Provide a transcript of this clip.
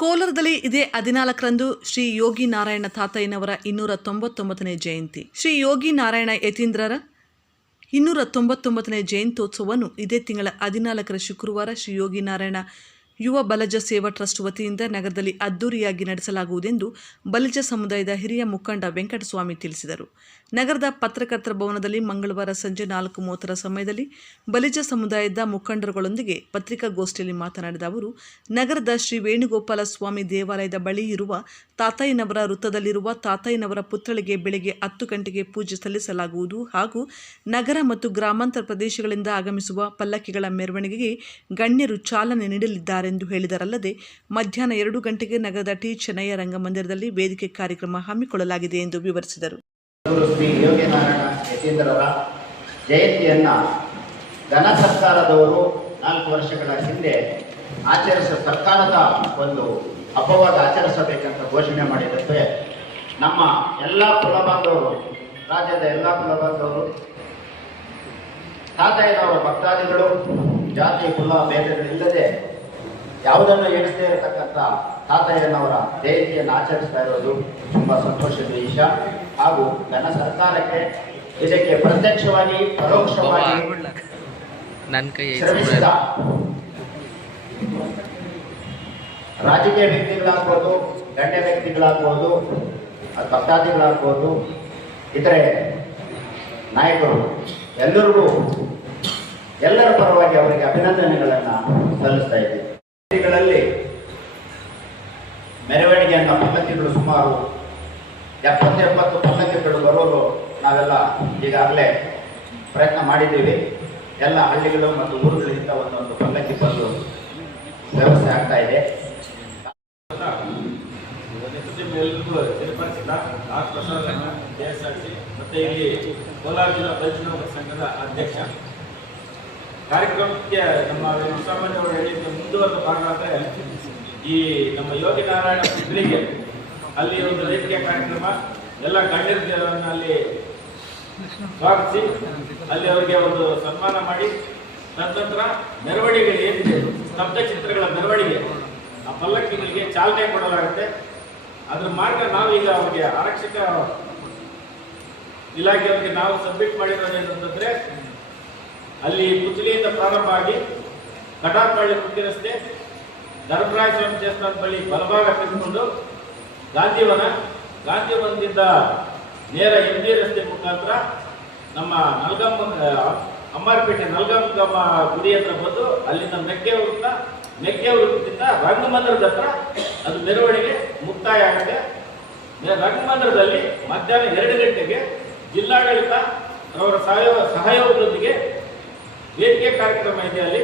ಕೋಲಾರದಲ್ಲಿ ಇದೇ ಹದಿನಾಲ್ಕರಂದು ಶ್ರೀ ಯೋಗಿ ನಾರಾಯಣ ತಾತಯ್ಯನವರ ಇನ್ನೂರ ತೊಂಬತ್ತೊಂಬತ್ತನೇ ಜಯಂತಿ. ಶ್ರೀ ಯೋಗಿ ನಾರಾಯಣ ಯತೀಂದ್ರರ ಇನ್ನೂರ ತೊಂಬತ್ತೊಂಬತ್ತನೇ ಜಯಂತ್ಯೋತ್ಸವವನ್ನು ಇದೇ ತಿಂಗಳ ಹದಿನಾಲ್ಕರ ಶುಕ್ರವಾರ ಶ್ರೀ ಯೋಗಿ ನಾರಾಯಣ ಯುವ ಬಲಜ ಸೇವಾ ಟ್ರಸ್ಟ್ ವತಿಯಿಂದ ನಗರದಲ್ಲಿ ಅದ್ದೂರಿಯಾಗಿ ನಡೆಸಲಾಗುವುದೆಂದು ಬಲಿಜ ಸಮುದಾಯದ ಹಿರಿಯ ಮುಖಂಡ ವೆಂಕಟಸ್ವಾಮಿ ತಿಳಿಸಿದರು. ನಗರದ ಪತ್ರಕರ್ತರ ಭವನದಲ್ಲಿ ಮಂಗಳವಾರ ಸಂಜೆ ನಾಲ್ಕು ಮೂವತ್ತರ ಸಮಯದಲ್ಲಿ ಬಲಿಜ ಸಮುದಾಯದ ಮುಖಂಡರುಗಳೊಂದಿಗೆ ಪತ್ರಿಕಾಗೋಷ್ಠಿಯಲ್ಲಿ ಮಾತನಾಡಿದ ಅವರು, ನಗರದ ಶ್ರೀ ವೇಣುಗೋಪಾಲ ಸ್ವಾಮಿ ದೇವಾಲಯದ ಬಳಿ ಇರುವ ತಾತಯ್ಯನವರ ವೃತ್ತದಲ್ಲಿರುವ ತಾತಯ್ಯನವರ ಪುತ್ಥಳಿಗೆ ಬೆಳಗ್ಗೆ ಹತ್ತು ಗಂಟೆಗೆ ಪೂಜೆ ಸಲ್ಲಿಸಲಾಗುವುದು ಹಾಗೂ ನಗರ ಮತ್ತು ಗ್ರಾಮಾಂತರ ಪ್ರದೇಶಗಳಿಂದ ಆಗಮಿಸುವ ಪಲ್ಲಕ್ಕಿಗಳ ಮೆರವಣಿಗೆಗೆ ಗಣ್ಯರು ಚಾಲನೆ ನೀಡಲಿದ್ದಾರೆಂದು ಹೇಳಿದರಲ್ಲದೆ, ಮಧ್ಯಾಹ್ನ ಎರಡು ಗಂಟೆಗೆ ನಗರದ ಟಿ ಚೆನ್ನಯ್ಯ ರಂಗಮಂದಿರದಲ್ಲಿ ವೇದಿಕೆ ಕಾರ್ಯಕ್ರಮ ಹಮ್ಮಿಕೊಳ್ಳಲಾಗಿದೆ ಎಂದು ವಿವರಿಸಿದರು. ಶ್ರೀ ನಾಲ್ಕು ವರ್ಷಗಳ ಹಿಂದೆ ಆಚರಿಸ ಸರ್ಕಾರದ ಒಂದು ಹಬ್ಬವಾಗಿ ಆಚರಿಸಬೇಕಂತ ಘೋಷಣೆ ಮಾಡಿದಂತೆ ನಮ್ಮ ಎಲ್ಲ ಕುಲಬಾಂಧವರು, ರಾಜ್ಯದ ಎಲ್ಲ ಕುಲಬಾಂಧವರು, ತಾತಯ್ಯನವರ ಭಕ್ತಾದಿಗಳು, ಜಾತಿ, ಕುಲ, ಭೇದಗಳಿಲ್ಲದೆ ಯಾವುದನ್ನು ಎಣಿಸದೇ ಇರತಕ್ಕಂಥ ತಾತಯ್ಯನವರ ಜಯಂತಿಯನ್ನು ಆಚರಿಸ್ತಾ ಇರೋದು ತುಂಬ ಸಂತೋಷದ ವಿಷಯ. ಹಾಗೂ ನನ್ನ ಸರ್ಕಾರಕ್ಕೆ ಇದಕ್ಕೆ ಪ್ರತ್ಯಕ್ಷವಾಗಿ ಪರೋಕ್ಷವಾಗಿ ನನ್ನ ಕೈ ಶ್ರಮಿಸಿದ ರಾಜಕೀಯ ವ್ಯಕ್ತಿಗಳಾಗ್ಬೋದು ಗಣ್ಯ ವ್ಯಕ್ತಿಗಳಾಗ್ಬೋದು ಭಕ್ತಾದಿಗಳಾಗ್ಬೋದು ಇತರೆ ನಾಯಕರು ಎಲ್ಲರಿಗೂ ಎಲ್ಲರ ಪರವಾಗಿ ಅವರಿಗೆ ಅಭಿನಂದನೆಗಳನ್ನು ಸಲ್ಲಿಸ್ತಾ ಇದ್ದೀವಿ ಪಲ್ಲಕ್ಕಿಗಳು ಸುಮಾರು ಎಪ್ಪತ್ತು ಎಪ್ಪತ್ತು ಪಲ್ಲಕ್ಕಿಗಳು ಬರೋದು ನಾವೆಲ್ಲ ಈಗಾಗಲೇ ಪ್ರಯತ್ನ ಮಾಡಿದ್ದೀವಿ. ಎಲ್ಲ ಹಳ್ಳಿಗಳು ಮತ್ತು ಊರುಗಳಿಂದ ಒಂದೊಂದು ಪಲ್ಲಕ್ಕಿ ಬಂದು ವ್ಯವಸ್ಥೆ ಆಗ್ತಾ ಇದೆ. ಇಲ್ಲಿ ಕೋಲಾರ ಜಿಲ್ಲಾ ಬೈಚನವರ ಸಂಘದ ಅಧ್ಯಕ್ಷ ಕಾರ್ಯಕ್ರಮಕ್ಕೆ ನಮ್ಮ ಸಾಮಾನ್ಯವಾಗಿ ಹೇಳಿದ ಮುಂದುವರೆದ ಭಾಗ ಅಂದರೆ ಈ ನಮ್ಮ ಯೋಗಿ ನಾರಾಯಣ ಪುತ್ರಿಗೆ ಅಲ್ಲಿ ಒಂದು ವೇದಿಕೆ ಕಾರ್ಯಕ್ರಮ. ಎಲ್ಲ ಗಣ್ಯರನ್ನು ಅಲ್ಲಿ ಸ್ವಾಗತಿಸಿ. ಅಲ್ಲಿ ಅವರಿಗೆ ಒಂದು ಸನ್ಮಾನ ಮಾಡಿ. ತದನಂತರ ಮೆರವಣಿಗೆ ಏನಿದೆ? ಸ್ತಬ್ಧ ಚಿತ್ರಗಳ ಮೆರವಣಿಗೆ. ಆ ಪಲ್ಲಕ್ಕಿಗಳಿಗೆ ಚಾಲನೆ ಕೊಡಲಾಗುತ್ತೆ. ಅದ್ರ ಮಾರ್ಗ ನಾವೀಗ ಅವರಿಗೆ ಆರಕ್ಷಕ ಇಲಾಖೆಯವರಿಗೆ ನಾವು ಸಬ್ಮಿಟ್ ಮಾಡಿರೋದು ಏನಂತಂದ್ರೆ ಅಲ್ಲಿ ಕುಚಲಿಯಿಂದ ಪ್ರಾರಂಭ ಆಗಿ ಕಟಾಪಳ್ಳಿ ಮುಖ್ಯ ರಸ್ತೆ ಧರ್ಮರಾಜ ಸ್ವಾಮಿ ದೇವಸ್ಥಾನದ ಬಳಿ ಬಲಭಾಗ ತೆಗೆದುಕೊಂಡು ಗಾಂಧಿವನ ಗಾಂಧಿವನದಿಂದ ನೇರ ಎಂ ಜಿ ರಸ್ತೆ ಮುಖಾಂತರ ನಮ್ಮ ನಲ್ಗಮ್ಮ ಅಮ್ಮಾರ್ಪೇಟೆ ನಲ್ಗಮ್ಮ ಗುಡಿ ಹತ್ರ ಬಂದು ಅಲ್ಲಿಂದ ಮೆಕ್ಕೆ ವೃತ್ತ ಮೆಕ್ಕೆ ವೃತ್ತದಿಂದ ರಂಗಮಂದಿರದ ಹತ್ರ ಅದು ಮೆರವಣಿಗೆ ಮುಕ್ತಾಯ ಆಗುತ್ತೆ. ರಂಗಮಂದಿರದಲ್ಲಿ ಮಧ್ಯಾಹ್ನ ಎರಡು ಗಂಟೆಗೆ ಜಿಲ್ಲಾಡಳಿತ ಅವರ ಸಹಯೋಗ ಸಹಯೋಗದೊಂದಿಗೆ ವೇದಿಕೆ ಕಾರ್ಯಕ್ರಮ ಇದೆ ಅಲ್ಲಿ.